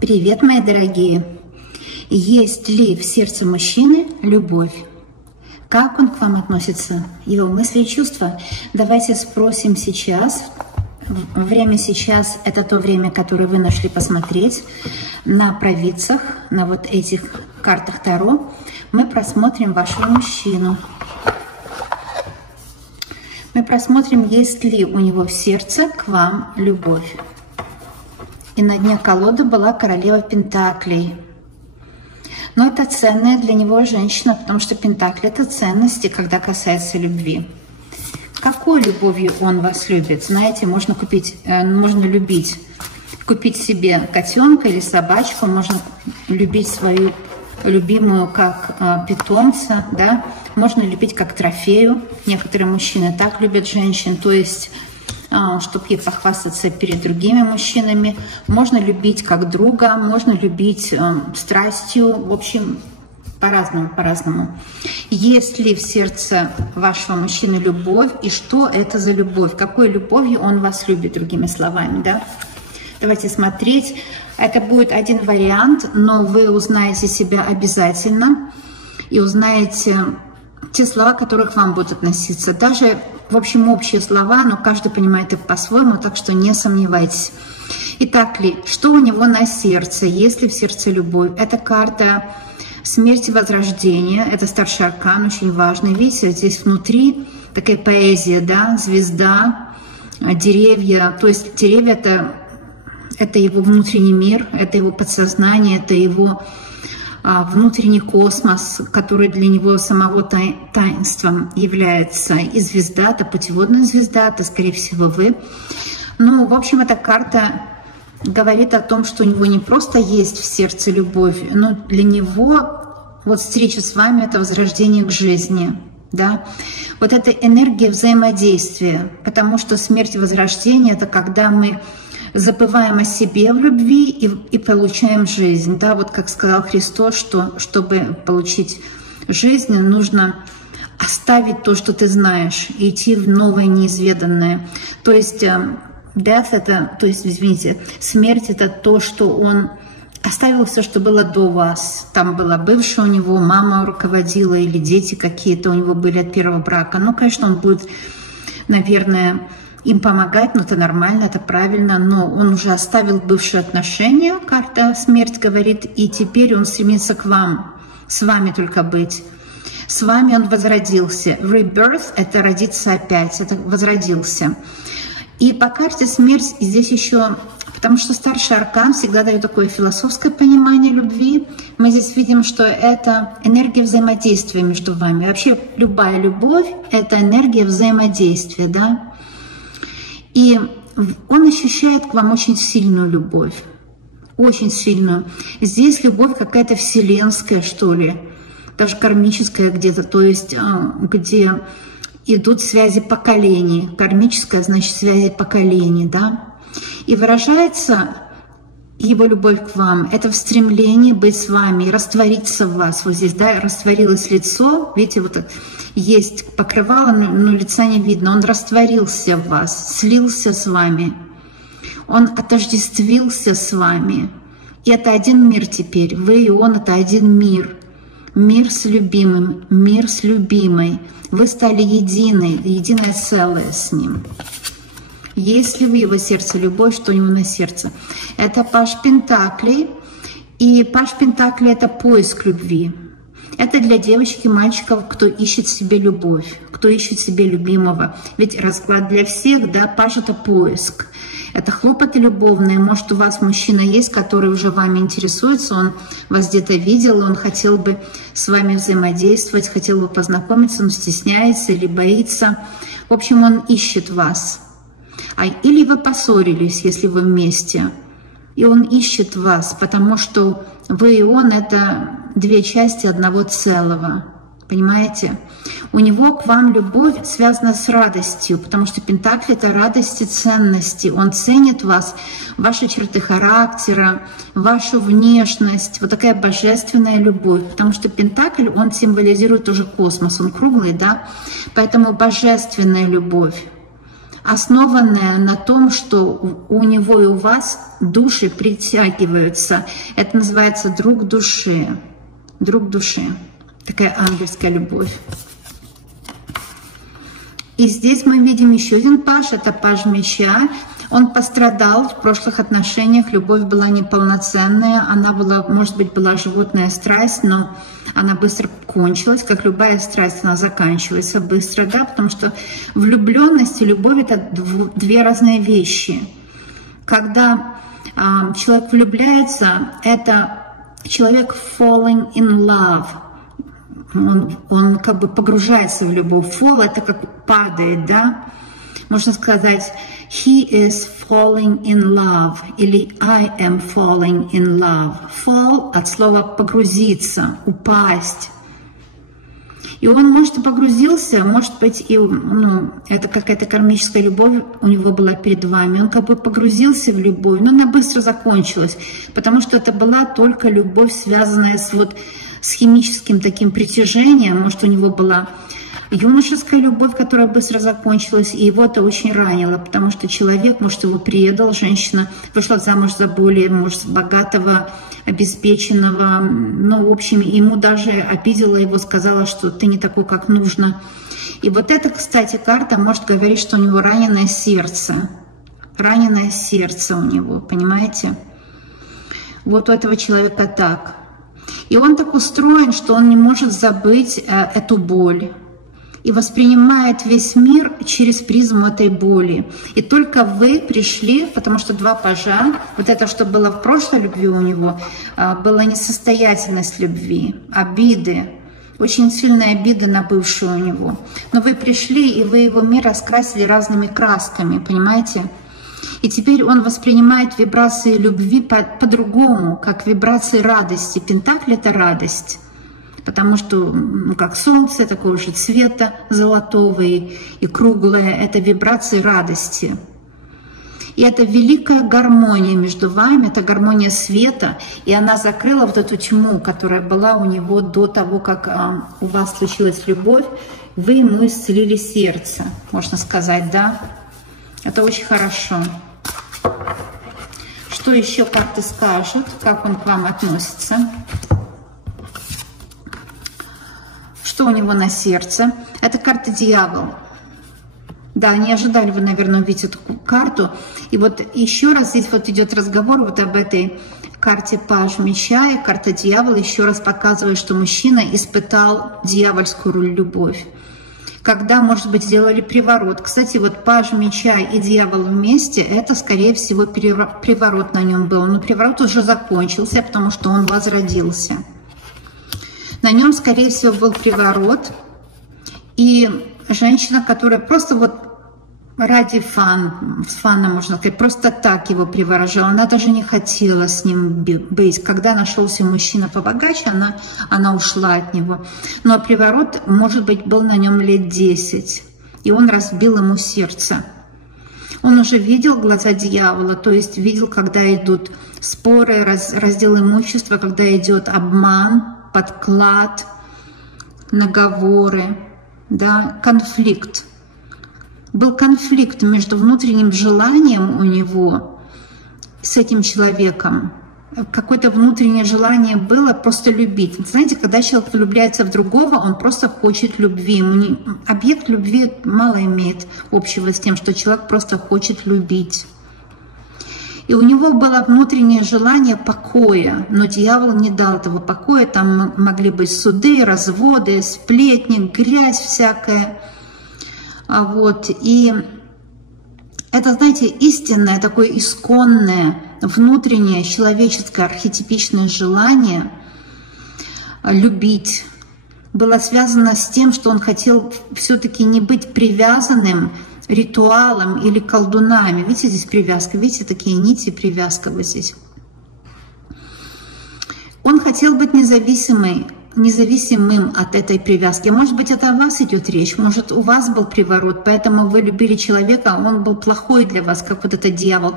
Привет, мои дорогие! Есть ли в сердце мужчины любовь? Как он к вам относится? Его мысли и чувства? Давайте спросим сейчас. Время сейчас – это то время, которое вы нашли посмотреть на провидцах, на вот этих картах Таро. Мы просмотрим вашего мужчину. Мы просмотрим, есть ли у него в сердце к вам любовь. И на дне колоды была королева Пентаклей. Но это ценная для него женщина, потому что Пентакли – это ценности, когда касается любви. Какой любовью он вас любит? Знаете, можно любить, купить себе котенка или собачку, можно любить свою любимую как питомца, да? Можно любить как трофею. Некоторые мужчины так любят женщин, то есть чтобы ей похвастаться перед другими мужчинами. Можно любить как друга, можно любить страстью, в общем, по-разному. Есть ли в сердце вашего мужчины любовь, и что это за любовь? Какой любовью он вас любит, другими словами, да? Давайте смотреть. Это будет один вариант, но вы узнаете себя обязательно и узнаете те слова, которые к вам будут относиться. Даже, в общем, общие слова, но каждый понимает их по-своему, так что не сомневайтесь. Итак, что у него на сердце? Есть ли в сердце любовь? Это карта смерти, возрождения. Это старший аркан, очень важный. Видите, здесь внутри такая поэзия, да, звезда, деревья. То есть деревья – это его внутренний мир, это его подсознание, это его внутренний космос, который для него самого таинством является. И звезда, это путеводная звезда, это, скорее всего, вы. Ну, в общем, эта карта говорит о том, что у него не просто есть в сердце любовь, но для него вот встреча с вами – это возрождение к жизни. Да? Вот эта энергия взаимодействия, потому что смерть и возрождение – это когда мы забываем о себе в любви и получаем жизнь. Да, вот как сказал Христос, что чтобы получить жизнь, нужно оставить то, что ты знаешь, и идти в новое, неизведанное. То есть death смерть – это то, что он оставил все, что было до вас. Там была бывшая у него, мама руководила или дети какие-то у него были от первого брака. Ну, конечно, он будет, наверное, им помогать, но это нормально, это правильно, но он уже оставил бывшие отношения, карта смерть говорит, и теперь он стремится к вам, с вами только быть. С вами он возродился. Rebirth – это родиться опять, это возродился. И по карте смерть здесь еще, потому что старший аркан всегда дает такое философское понимание любви, мы здесь видим, что это энергия взаимодействия между вами. Вообще любая любовь – это энергия взаимодействия, да? И он ощущает к вам очень сильную любовь, очень сильную. Здесь любовь какая-то вселенская, что ли, даже кармическая где-то, то есть где идут связи поколений. Кармическая, значит, связи поколений, да. И выражается его любовь к вам, это в стремлении быть с вами, раствориться в вас. Вот здесь, да, растворилось лицо, видите, вот есть покрывало, но лица не видно. Он растворился в вас, слился с вами. Он отождествился с вами. И это один мир теперь. Вы и он – это один мир. Мир с любимым, мир с любимой. Вы стали единое целое с ним. Есть ли в его сердце любовь, что у него на сердце? Это паж Пентаклей. И паж Пентаклей – это поиск любви. Это для девочек и мальчиков, кто ищет себе любовь, кто ищет себе любимого. Ведь расклад для всех, да, паж – это поиск. Это хлопоты любовные. Может, у вас мужчина есть, который уже вами интересуется, он вас где-то видел, он хотел бы с вами взаимодействовать, хотел бы познакомиться, но стесняется или боится. В общем, он ищет вас. Или вы поссорились, если вы вместе, и он ищет вас, потому что вы и он – это две части одного целого, понимаете? У него к вам любовь связана с радостью, потому что Пентакли – это радость и ценности. Он ценит вас, ваши черты характера, вашу внешность, вот такая божественная любовь, потому что Пентакль, он символизирует уже космос, он круглый, да? Поэтому божественная любовь. основанная на том, что у него и у вас души притягиваются. Это называется друг души. Друг души. Такая ангельская любовь. И здесь мы видим еще один паж, это паж меча. Он пострадал в прошлых отношениях, любовь была неполноценная, она была, может быть, была животная страсть, но она быстро кончилась, как любая страсть, она заканчивается быстро, да, потому что влюбленность и любовь — это две разные вещи. Когда человек влюбляется, это человек falling in love. Он как бы погружается в любовь. Fall — это как падает, да? Можно сказать he is falling in love или I am falling in love. Fall от слова погрузиться, упасть. И он, может, и погрузился, может быть, и это какая-то кармическая любовь у него была перед вами. Он как бы погрузился в любовь, но она быстро закончилась, потому что это была только любовь, связанная с химическим таким притяжением. Может, у него была юношеская любовь, которая быстро закончилась, и его это очень ранило, потому что человек, может, его предал, женщина вышла замуж за более, может, богатого, обеспеченного, в общем, ему даже обидела его, сказала, что ты не такой, как нужно. И вот эта, кстати, карта может говорить, что у него раненое сердце у него, понимаете? Вот у этого человека так. И он так устроен, что он не может забыть эту боль и воспринимает весь мир через призму этой боли. И только вы пришли, потому что два пажа, вот это, что было в прошлой любви у него, была несостоятельность любви, обиды, очень сильные обиды на бывшую у него. Но вы пришли, и вы его мир раскрасили разными красками, понимаете? И теперь он воспринимает вибрации любви по-другому, как вибрации радости. Пентакль — это радость, потому что, как солнце, такого же цвета, золотого и круглое, это вибрации радости. И это великая гармония между вами, это гармония света, и она закрыла вот эту тьму, которая была у него до того, как у вас случилась любовь. Вы ему исцелили сердце, можно сказать, да? Это очень хорошо. Что еще карты скажут, как он к вам относится? Что у него на сердце? Это карта дьявол. Да, не ожидали вы, наверное, увидеть эту карту. И вот еще раз здесь вот идет разговор вот об этой карте паж меча, и карта дьявола еще раз показывает, что мужчина испытал дьявольскую любовь. Когда, может быть, сделали приворот. Кстати, вот паж меча и дьявол вместе, это, скорее всего, приворот на нем был. Но приворот уже закончился, потому что он возродился. На нем, скорее всего, был приворот. И женщина, которая просто вот ради фана, можно сказать, просто так его приворожила. Она даже не хотела с ним быть. Когда нашелся мужчина побогаче, она ушла от него. Но приворот, может быть, был на нем лет 10. И он разбил ему сердце. Он уже видел глаза дьявола, то есть видел, когда идут споры, раздел имущества, когда идет обман, подклад, наговоры, да, конфликт. Был конфликт между внутренним желанием у него с этим человеком. Какое-то внутреннее желание было просто любить. Знаете, когда человек влюбляется в другого, он просто хочет любви. Объект любви мало имеет общего с тем, что человек просто хочет любить. И у него было внутреннее желание покоя, но дьявол не дал этого покоя. Там могли быть суды, разводы, сплетни, грязь всякая. Вот. И это, знаете, истинное, такое исконное, внутреннее, человеческое, архетипичное желание любить было связано с тем, что он хотел все-таки не быть привязанным ритуалом или колдунами. Видите, здесь привязка, видите, такие нити, привязка вот здесь. Он хотел быть независимым от этой привязки. Может быть, это о вас идет речь, может, у вас был приворот, поэтому вы любили человека, он был плохой для вас, как вот этот дьявол.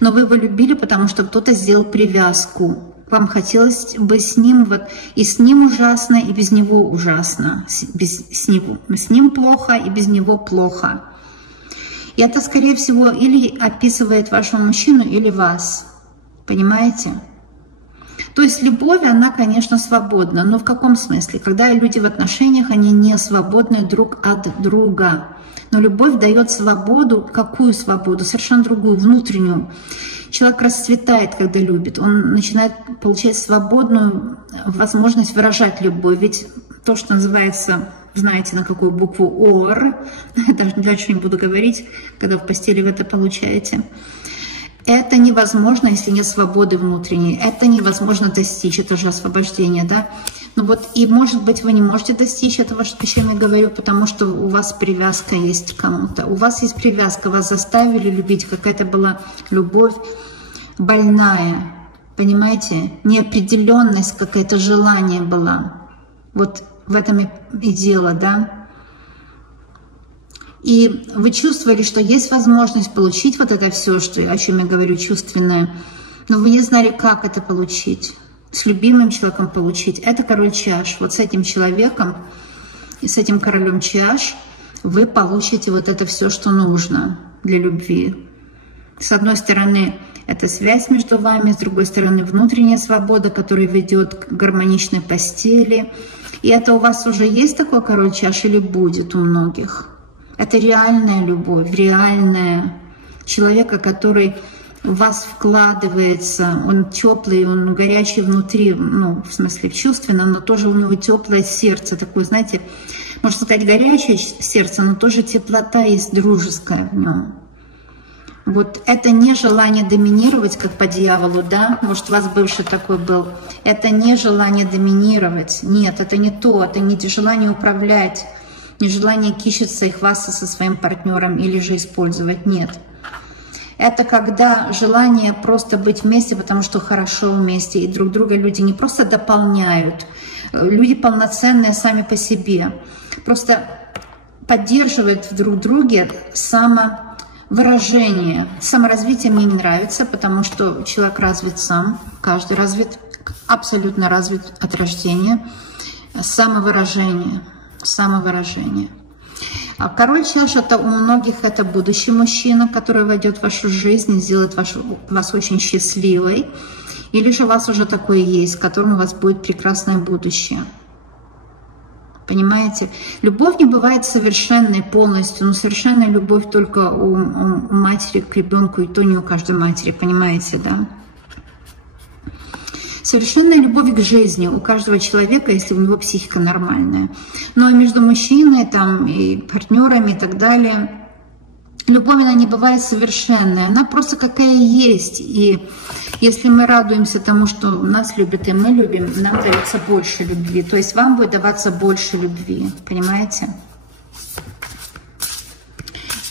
Но вы его любили, потому что кто-то сделал привязку. Вам хотелось бы с ним, вот, и с ним ужасно, и без него ужасно. С ним плохо, и без него плохо. И это, скорее всего, или описывает вашего мужчину, или вас. Понимаете? То есть любовь, она, конечно, свободна. Но в каком смысле? Когда люди в отношениях, они не свободны друг от друга. Но любовь дает свободу. Какую свободу? Совершенно другую, внутреннюю. Человек расцветает, когда любит. Он начинает получать свободную возможность выражать любовь. Ведь то, что называется, знаете, на какую букву «ор», даже дальше не буду говорить, когда в постели вы это получаете, это невозможно, если нет свободы внутренней. Это невозможно достичь, это же освобождение, да? Ну вот, и может быть, вы не можете достичь этого, о чем я говорю, потому что у вас привязка есть к кому-то. У вас есть привязка, вас заставили любить, какая-то была любовь больная, понимаете? Неопределенность, какое-то желание было. Вот в этом и дело, да? И вы чувствовали, что есть возможность получить вот это все, о чем я говорю, чувственное, но вы не знали, как это получить, с любимым человеком получить. Это король чаш. Вот с этим человеком и с этим королем чаш вы получите вот это все, что нужно для любви. С одной стороны, это связь между вами, с другой стороны, внутренняя свобода, которая ведет к гармоничной постели. И это у вас уже есть такой король чаш или будет у многих? Это реальная любовь, реальная человека, который в вас вкладывается, он теплый, он горячий внутри, ну, в смысле чувственно, но тоже у него теплое сердце, такое, знаете, можно сказать, горячее сердце, но тоже теплота есть дружеская в нем. Вот это не желание доминировать, как по дьяволу, да, может, у вас бывший такой был, это не желание доминировать, нет, это не то, это не желание управлять, нежелание кичиться и хвастаться со своим партнером или же использовать, нет. Это когда желание просто быть вместе, потому что хорошо вместе, и друг друга люди не просто дополняют, люди полноценные сами по себе, просто поддерживают в друг друге самовыражение. Саморазвитие мне не нравится, потому что человек развит сам, каждый развит, абсолютно развит от рождения, самовыражение. Король чаш — это у многих это будущий мужчина, который войдет в вашу жизнь и сделает вас очень счастливой. Или же у вас уже такое есть, с которым у вас будет прекрасное будущее. Понимаете? Любовь не бывает совершенной полностью, но совершенная любовь только у матери к ребенку, и то не у каждой матери, понимаете, да? Совершенная любовь к жизни у каждого человека, если у него психика нормальная. Ну а между мужчиной там, и партнерами и так далее, любовь, она не бывает совершенной, она просто какая есть. И если мы радуемся тому, что нас любят и мы любим, нам дается больше любви. То есть вам будет даваться больше любви, понимаете?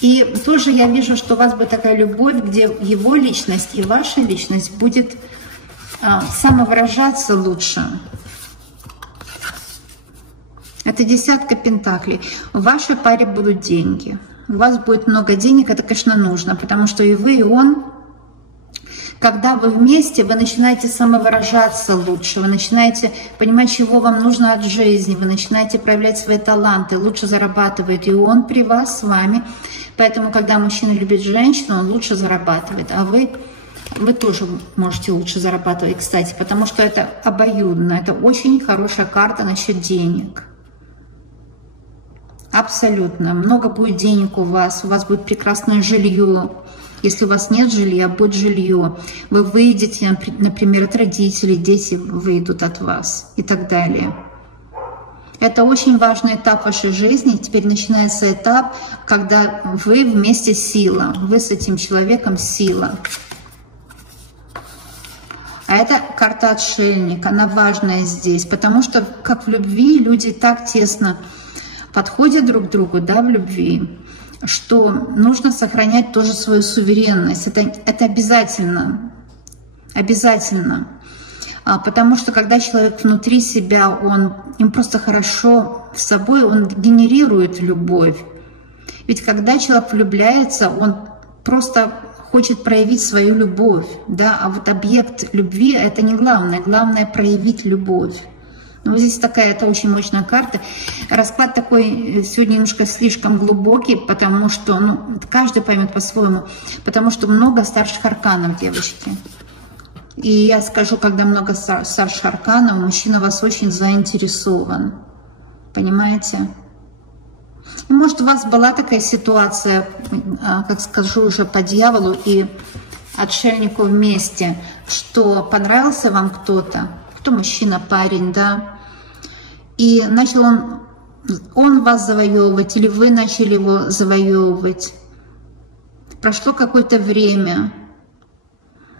И тоже я вижу, что у вас будет такая любовь, где его личность и ваша личность будет самовыражаться лучше. Это десятка пентаклей. В вашей паре будут деньги. У вас будет много денег, это, конечно, нужно, потому что и вы, и он, когда вы вместе, вы начинаете самовыражаться лучше, вы начинаете понимать, чего вам нужно от жизни, вы начинаете проявлять свои таланты, лучше зарабатывает и он при вас, с вами. Поэтому, когда мужчина любит женщину, он лучше зарабатывает, а вы тоже можете лучше зарабатывать, кстати, потому что это обоюдно, это очень хорошая карта насчет денег. Абсолютно. Много будет денег у вас будет прекрасное жилье. Если у вас нет жилья, будет жилье. Вы выйдете, например, от родителей, дети выйдут от вас и так далее. Это очень важный этап вашей жизни. Теперь начинается этап, когда вы вместе сила. Вы с этим человеком сила. А это карта отшельник, она важная здесь, потому что, как в любви, люди так тесно подходят друг к другу, да, в любви, что нужно сохранять тоже свою суверенность. Это обязательно, обязательно. Потому что, когда человек внутри себя, им просто хорошо с собой, он генерирует любовь. Ведь когда человек влюбляется, он просто хочет проявить свою любовь, да, а вот объект любви — это не главное, главное — проявить любовь. Вот здесь такая, это очень мощная карта. Расклад такой сегодня немножко слишком глубокий, потому что, ну, каждый поймет по-своему, потому что много старших арканов, девочки. И я скажу, когда много старших арканов, мужчина вас очень заинтересован. Понимаете? И может, у вас была такая ситуация, как скажу уже по дьяволу и отшельнику вместе, что понравился вам кто-то, кто мужчина, парень, да, и начал он вас завоевывать, или вы начали его завоевывать. Прошло какое-то время,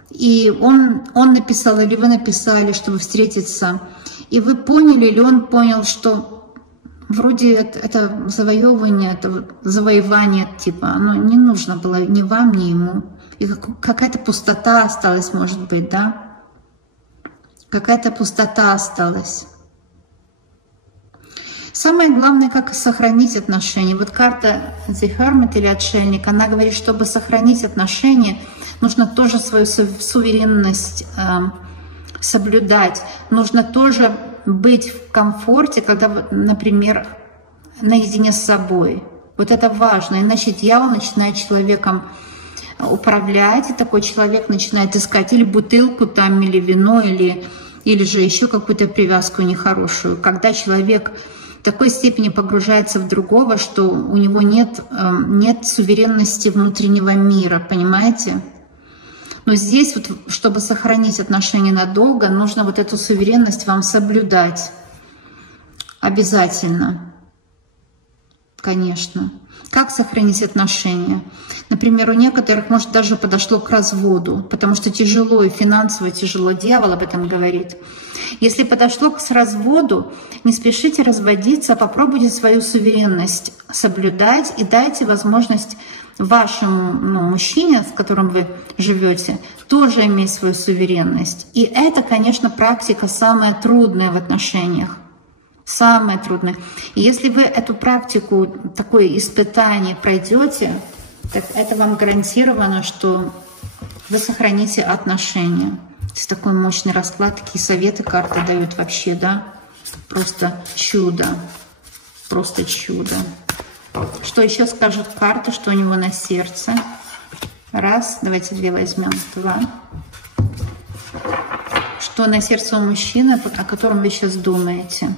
и он написал, или вы написали, чтобы встретиться, и вы поняли, или он понял, что вроде это завоевывание, это завоевание, типа, оно не нужно было ни вам, ни ему. И какая-то пустота осталась, может быть, да? Какая-то пустота осталась. Самое главное, как сохранить отношения. Вот карта The Hermit или отшельник, она говорит, чтобы сохранить отношения, нужно тоже свою суверенность соблюдать. Нужно тоже быть в комфорте, когда, например, наедине с собой. Вот это важно. Иначе дьявол начинает человеком управлять, и такой человек начинает искать или бутылку там, или вино, или же еще какую-то привязку нехорошую. Когда человек в такой степени погружается в другого, что у него нет суверенности внутреннего мира, понимаете? Но здесь, вот, чтобы сохранить отношения надолго, нужно вот эту суверенность вам соблюдать. Обязательно. Конечно. Как сохранить отношения? Например, у некоторых, может, даже подошло к разводу, потому что тяжело и финансово тяжело. Дьявол об этом говорит. Если подошло к разводу, не спешите разводиться, попробуйте свою суверенность соблюдать и дайте возможность вашему мужчине, с которым вы живете, тоже иметь свою суверенность. И это, конечно, практика самая трудная в отношениях. Самое трудное. И если вы эту практику, такое испытание пройдете, так это вам гарантировано, что вы сохраните отношения. Здесь такой мощный расклад, такие советы карты дают вообще, да? Просто чудо. Просто чудо. Что еще скажет карта, что у него на сердце? Раз, давайте две возьмем. Два. Что на сердце у мужчины, о котором вы сейчас думаете?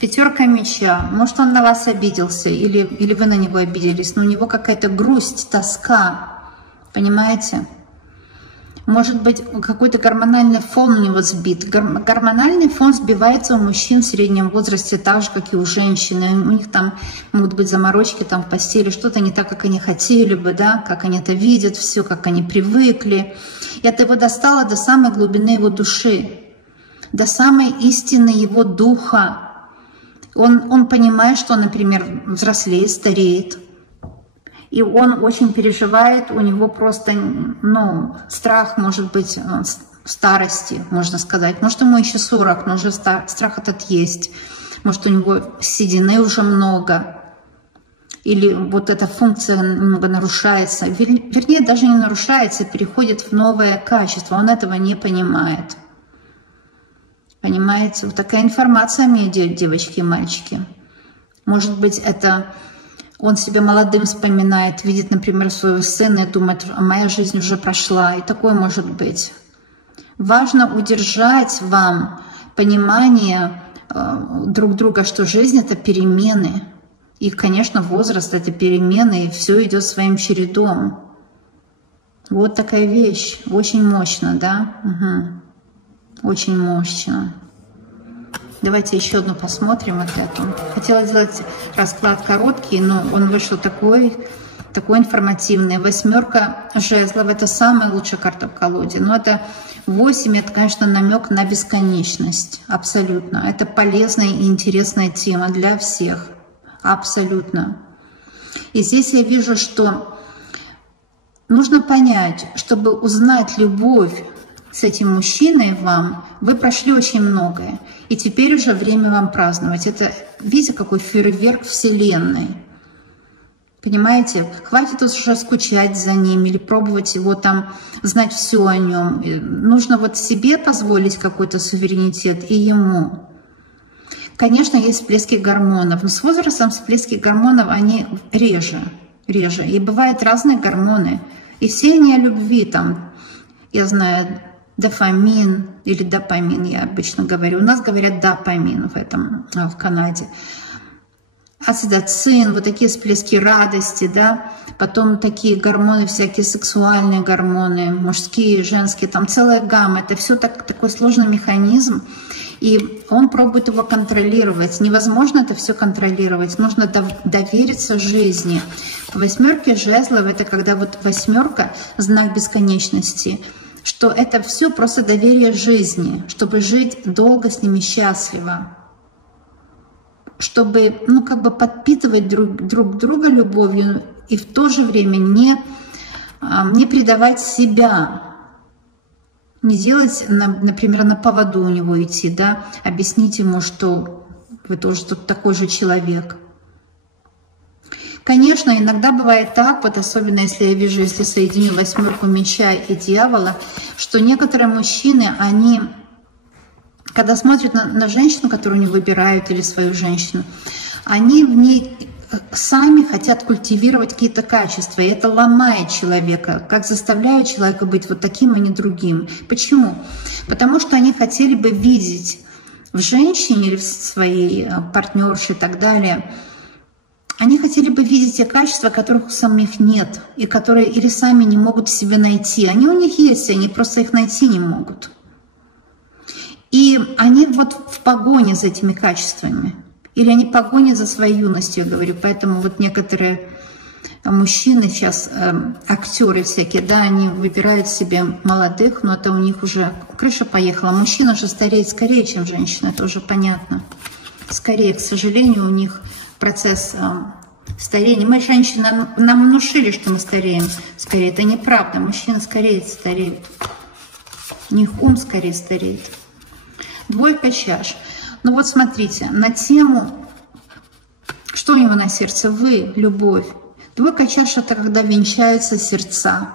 Пятерка меча. Может, он на вас обиделся, или вы на него обиделись, но у него какая-то грусть, тоска. Понимаете? Может быть, какой-то гормональный фон у него сбит. Гормональный фон сбивается у мужчин в среднем возрасте так же, как и у женщин. У них там могут быть заморочки там в постели, что-то не так, как они хотели бы, да, как они это видят, все, как они привыкли. И это его достало до самой глубины его души, до самой истины его духа. Он понимает, что он, например, взрослеет, стареет. И он очень переживает, у него просто, страх, может быть, старости, можно сказать. Может, ему еще 40, но уже страх этот есть. Может, у него седины уже много. Или вот эта функция немного нарушается. Вернее, даже не нарушается, переходит в новое качество. Он этого не понимает. Понимаете? Вот такая информация мне идет, девочки и мальчики. Может быть, это он себя молодым вспоминает, видит, например, своего сына и думает, моя жизнь уже прошла. И такое может быть. Важно удержать вам понимание друг друга, что жизнь — это перемены. И, конечно, возраст — это перемены, и все идет своим чередом. Вот такая вещь. Очень мощно, да? Угу. Очень мощно. Давайте еще одну посмотрим вот эту. Хотела сделать расклад короткий, но он вышел такой информативный. Восьмерка жезлов — это самая лучшая карта в колоде. Но это 8, это, конечно, намек на бесконечность. Абсолютно. Это полезная и интересная тема для всех. Абсолютно. И здесь я вижу, что нужно понять, чтобы узнать любовь с этим мужчиной вам, вы прошли очень многое. И теперь уже время вам праздновать. Это, видите, какой фейерверк Вселенной. Понимаете? Хватит уже скучать за ним или пробовать его там, знать все о нем. Нужно вот себе позволить какой-то суверенитет и ему. Конечно, есть всплески гормонов, но с возрастом всплески гормонов, они реже. И бывают разные гормоны. И все они о любви, там, я знаю, дофамин или допамин, я обычно говорю. У нас говорят допамин в Канаде. Ацетоцин, вот такие всплески радости, да, потом такие гормоны, всякие сексуальные гормоны, мужские, женские, там целая гамма, это все такой сложный механизм, и он пробует его контролировать. Невозможно это все контролировать, нужно довериться жизни. По 8 жезлов, это когда вот 8, знак бесконечности, что это все просто доверие жизни, чтобы жить долго с ними счастливо. Чтобы, ну, как бы подпитывать друг друга любовью и в то же время не предавать себя, не делать, например, на поводу у него идти, да, объяснить ему, что вы тоже тут такой же человек. Конечно, иногда бывает так, вот особенно если я вижу, если соединю 8 меча и дьявола, что некоторые мужчины, они... Когда смотрят на женщину, которую они выбирают, или свою женщину, они в ней сами хотят культивировать какие-то качества, и это ломает человека, как заставляет человека быть вот таким, а не другим. Почему? Потому что они хотели бы видеть в женщине или в своей партнерше и так далее, они хотели бы видеть те качества, которых у самих нет, и которые или сами не могут в себе найти. Они у них есть, они просто их найти не могут. И они вот в погоне за этими качествами. Или они в погоне за своей юностью, я говорю. Поэтому вот некоторые мужчины сейчас, актеры всякие, да, они выбирают себе молодых, но это у них уже крыша поехала. Мужчина же стареет скорее, чем женщина, это уже понятно. Скорее, к сожалению, у них процесс старения. Мы, женщины, нам внушили, что мы стареем скорее. Это неправда. Мужчины скорее стареют. У них ум скорее стареет. 2 чаш. Ну вот смотрите, на тему, что у него на сердце? Вы, любовь. 2 чаш – это когда венчаются сердца.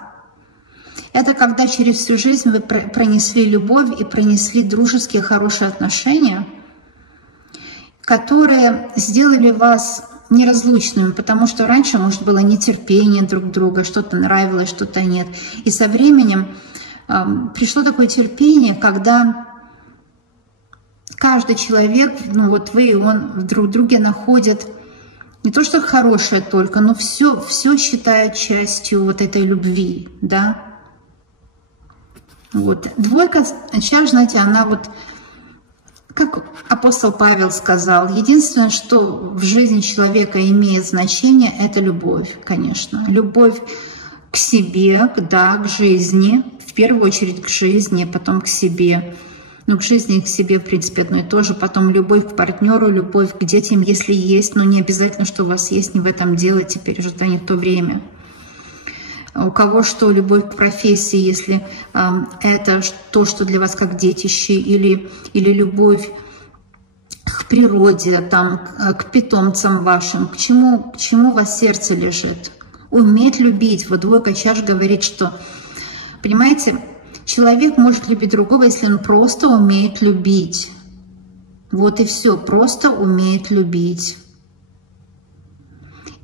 Это когда через всю жизнь вы пронесли любовь и пронесли дружеские, хорошие отношения, которые сделали вас неразлучными, потому что раньше, может, было нетерпение друг друга, что-то нравилось, что-то нет. И со временем пришло такое терпение, когда... Каждый человек, ну вот вы и он друг в друге находят не то что хорошее только, но все считают частью вот этой любви, да. Вот. 2 чаш, знаете, она вот, как апостол Павел сказал, единственное, что в жизни человека имеет значение, это любовь, конечно. Любовь к себе, да, к жизни, в первую очередь к жизни, потом к себе. Ну, к жизни, к себе, в принципе, одно и то же. Потом любовь к партнеру, любовь к детям, если есть. Но не обязательно, что у вас есть, не в этом дело. Теперь уже да, не в то время. У кого что, любовь к профессии, если это то, что для вас как детище. Или любовь к природе, там, к питомцам вашим. К чему у вас сердце лежит. Уметь любить. Вот 2 чаш говорит, что, понимаете... Человек может любить другого, если он просто умеет любить. Вот и все, просто умеет любить.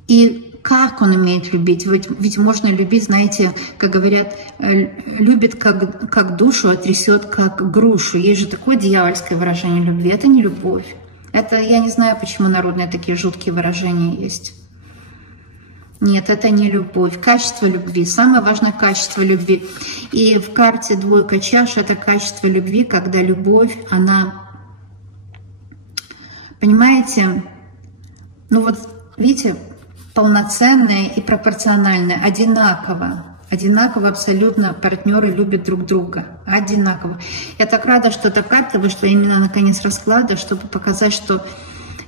И как он умеет любить? Ведь можно любить, знаете, как говорят, любит как душу, а трясет как грушу. Есть же такое дьявольское выражение любви. Это не любовь. Это, я не знаю, почему народные такие жуткие выражения есть. Нет, это не любовь. Качество любви. Самое важное качество любви. И в карте 2 чаш это качество любви, когда любовь, она, понимаете, ну вот, видите, полноценная и пропорциональная, одинаково. Одинаково абсолютно партнеры любят друг друга. Одинаково. Я так рада, что эта карта вышла именно на конец расклада, чтобы показать, что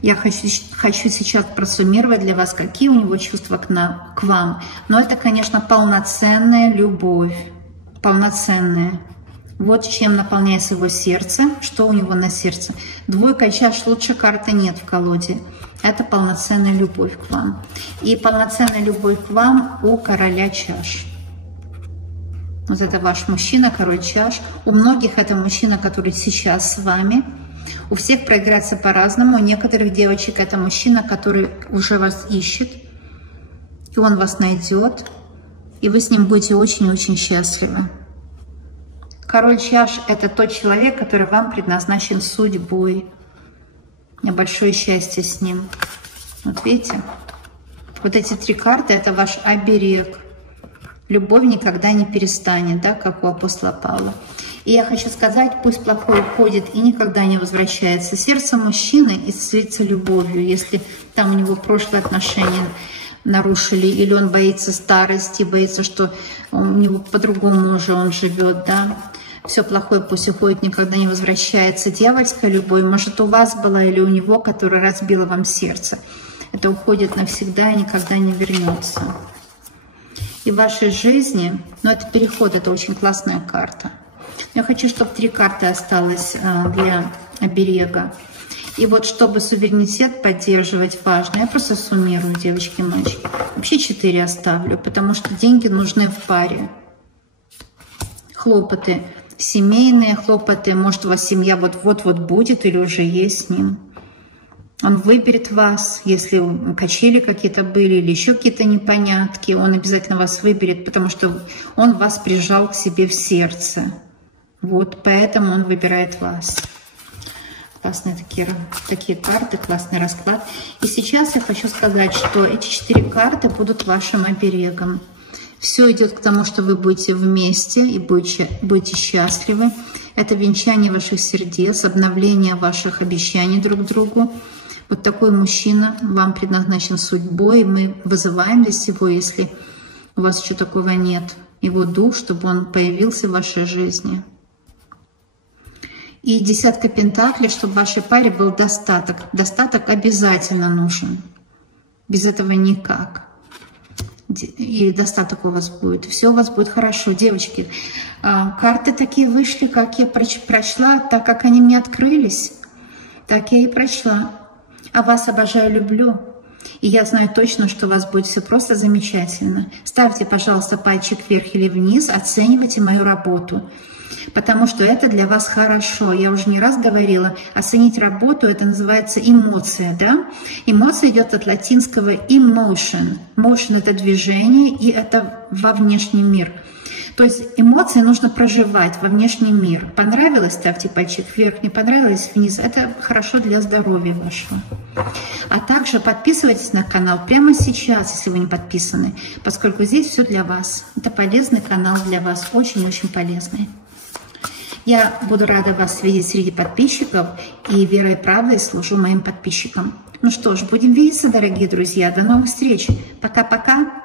я хочу сейчас просуммировать для вас, какие у него чувства к вам. Но это, конечно, полноценная любовь. Полноценная. Вот чем наполняется его сердце. Что у него на сердце? 2 чаш, лучше карты нет в колоде. Это полноценная любовь к вам. И полноценная любовь к вам у короля чаш. Вот это ваш мужчина, король чаш. У многих это мужчина, который сейчас с вами. У всех проиграется по-разному. У некоторых девочек это мужчина, который уже вас ищет, и он вас найдет, и вы с ним будете очень-очень счастливы. Король чаш – это тот человек, который вам предназначен судьбой. У меня большое счастье с ним. Вот видите? Вот эти 3 карты – это ваш оберег. Любовь никогда не перестанет, да, как у апостола Павла. И я хочу сказать, пусть плохое уходит и никогда не возвращается. Сердце мужчины исцелится любовью, если там у него прошлые отношения нарушили, или он боится старости, боится, что у него по-другому уже он живет, да. Все плохое пусть уходит, никогда не возвращается. Дьявольская любовь, может, у вас была или у него, которая разбила вам сердце. Это уходит навсегда и никогда не вернется. И в вашей жизни, это переход, это очень классная карта. Я хочу, чтобы 3 карты осталось для оберега. И вот, чтобы суверенитет поддерживать, важно. Я просто суммирую, девочки и мальчики. Вообще 4 оставлю, потому что деньги нужны в паре. Хлопоты семейные, хлопоты. Может, у вас семья вот-вот будет или уже есть с ним. Он выберет вас, если качели какие-то были или еще какие-то непонятки. Он обязательно вас выберет, потому что он вас прижал к себе в сердце. Вот поэтому он выбирает вас. Классные такие карты, классный расклад. И сейчас я хочу сказать, что эти 4 карты будут вашим оберегом. Все идет к тому, что вы будете вместе и будете счастливы. Это венчание ваших сердец, обновление ваших обещаний друг другу. Вот такой мужчина вам предназначен судьбой. Мы вызываем для сего, если у вас еще такого нет, его дух, чтобы он появился в вашей жизни. И 10 пентаклей, чтобы в вашей паре был достаток. Достаток обязательно нужен. Без этого никак. И достаток у вас будет. Все у вас будет хорошо. Девочки, карты такие вышли, как я прочла, так как они мне открылись, так я и прочла. А вас обожаю, люблю. И я знаю точно, что у вас будет все просто замечательно. Ставьте, пожалуйста, пальчик вверх или вниз, оценивайте мою работу. Потому что это для вас хорошо. Я уже не раз говорила, оценить работу, это называется эмоция, да? Эмоция идет от латинского emotion. Motion – это движение, и это во внешний мир. То есть эмоции нужно проживать во внешний мир. Понравилось, ставьте пальчик вверх, не понравилось, вниз. Это хорошо для здоровья вашего. А также подписывайтесь на канал прямо сейчас, если вы не подписаны, поскольку здесь все для вас. Это полезный канал для вас, очень-очень полезный. Я буду рада вас видеть среди подписчиков и верой и правдой служу моим подписчикам. Ну что ж, будем видеться, дорогие друзья. До новых встреч. Пока-пока.